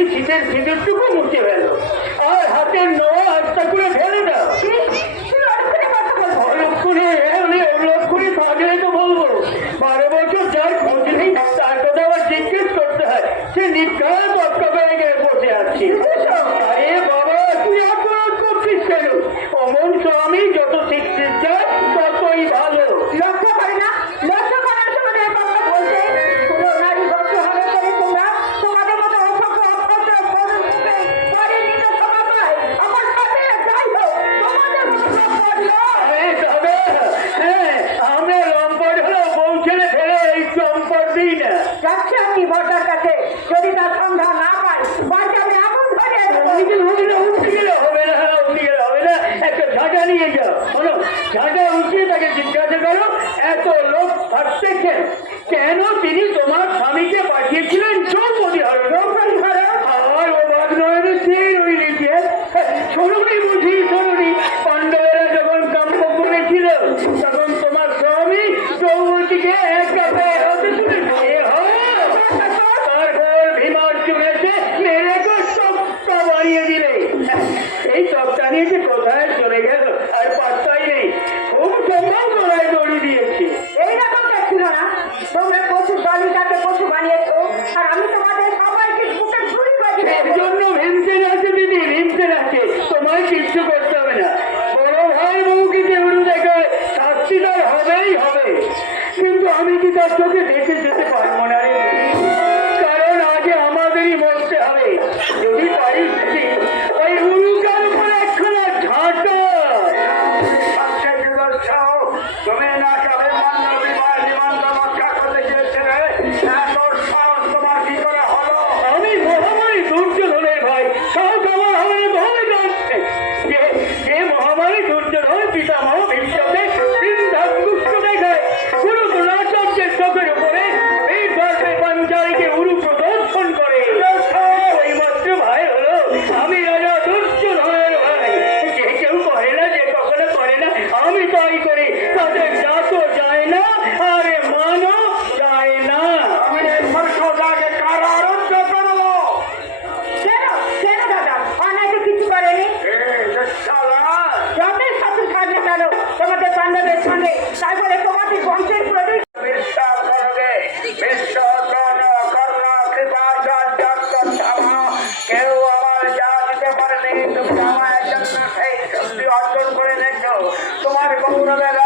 তুমি শীতের সিঁদুরটুকু মুছে ফেলো আর হাতের নোয়া আস্তা করে ফেলে দাও। অলক্ষণে অলক্ষণে থাকলে তো বলবো, 12 বছর যার খোঁজ নেই তার কথা আবার জিজ্ঞেস করতে হয়, সে নির্ঘাত তৎকা পেয়ে গিয়ে বসে আছে। আরে বাবা, তুই অপরাধ করছিস কেন? অমন স্বামী যত শিক্ষিত যায় ততই ভালো। লক্ষ্য করে না, লক্ষ্য করার সময় কথা বলছে কোনো নারী গত হবে করে তোমরা তোমাদের মতো অসভ্য অভদ্র করুন মুখে পরে নিতে ক্ষমা পায় আমার সাথে যাই হোক তোমাদের মতো দাদা, হ্যাঁ আমরা লম্পট হলেও বউ ছেলে ফেলে এই চম্পট দিই না। যাচ্ছে আপনি বর্দার কাছে, যদি তার সন্ধান না পাই বাড়িতে আমি আগুন ধরিয়ে দেবো। উঠে গেলে হবে না, উঠে গেলে হবে না, একটা ঝাঁটা নিয়ে যাও। শোনো, ঝাঁটা উঠিয়ে তাকে জিজ্ঞাসা করো এত লোক থাকতে কেন তিনি তোমার স্বামীকে পাঠিয়েছিলেন দ্রৌপদী হরণ। আর ও বাদ নয় সেই ওই লিখে শোনি বুঝি শোনি, পাণ্ডবেরা যখন কাম্য করেছিল তখন তোমার স্বামী দ্রৌপদীকে এক কাপে হতে তুলেছে। তারপর ভীমার্জুন এসে মেরে তপ্তা বানিয়ে দিলে। এই তপ্তা নিয়ে যে কোথায় চলে গেল আর পাত্তাই নেই, খুব সম্মান করায় দড়ি দিয়েছে। এইরকম ছিল না, তোমরা পশু বালিটাকে পশু বানিয়েছো আর আমি তোমাদের সবাইকে বুকে ছুরি করে এর জন্য ভীমসেন আছে দিদি, ভীমসেন আছে, তোমায় কিচ্ছু করতে হবে না। বড় ভাই বউকে যেগুলো দেখায় শাস্তি তার হবেই হবে, কিন্তু আমি কি তার চোখে দেখে যেতে পারবো না রে, কারণ আগে আমাদেরই মরতে হবে। যদি পারি দিদি ওই উরুকার উপরে একখানা ঝাঁটা। তুমি না কালে মান্য বিবাহ নিমন্ত্রণ রক্ষা করতে গিয়েছিলে, তোর সাহস তোমার কি করে হলো? আমি মহামারী দুর্যোধনের ভাই, সাহস আমার হবে ভাবে যাচ্ছে। যে মহামারী দুর্যোধন পিতামহ ভীষ্মকে সিন্ধাকুষ্ট দেখায় গুরু দ্রোণাচার্যের চোখের উপরে এই গল্পের পাঞ্চালীকে উরু প্রদর্শন করে। ওই মাত্র ভাই হলো আমি রাজা দুর্যোধনের ভাই। যে কেউ করে না, যে কখনো করে না, আমি তাই করি। তাদের জাতও যায় না, আরে মানও যায় না। আমি সদাকে কারারুদ্ধ করবো। কেন কেন দাদা অনেকে কিছু করেনি? যতই শত্রু থাকলে কেন তোমাদের পাণ্ডবের সঙ্গে, তারপরে তোমাদের বংশের প্রতি বিশ্বাস করবে, বিশ্বাস কর্ণ কৃপা কেউ আমার যা দিতে পারেনি, তুমি আমার জন্য সেই শক্তি অর্জন করে রেখো। তোমার গৌরবের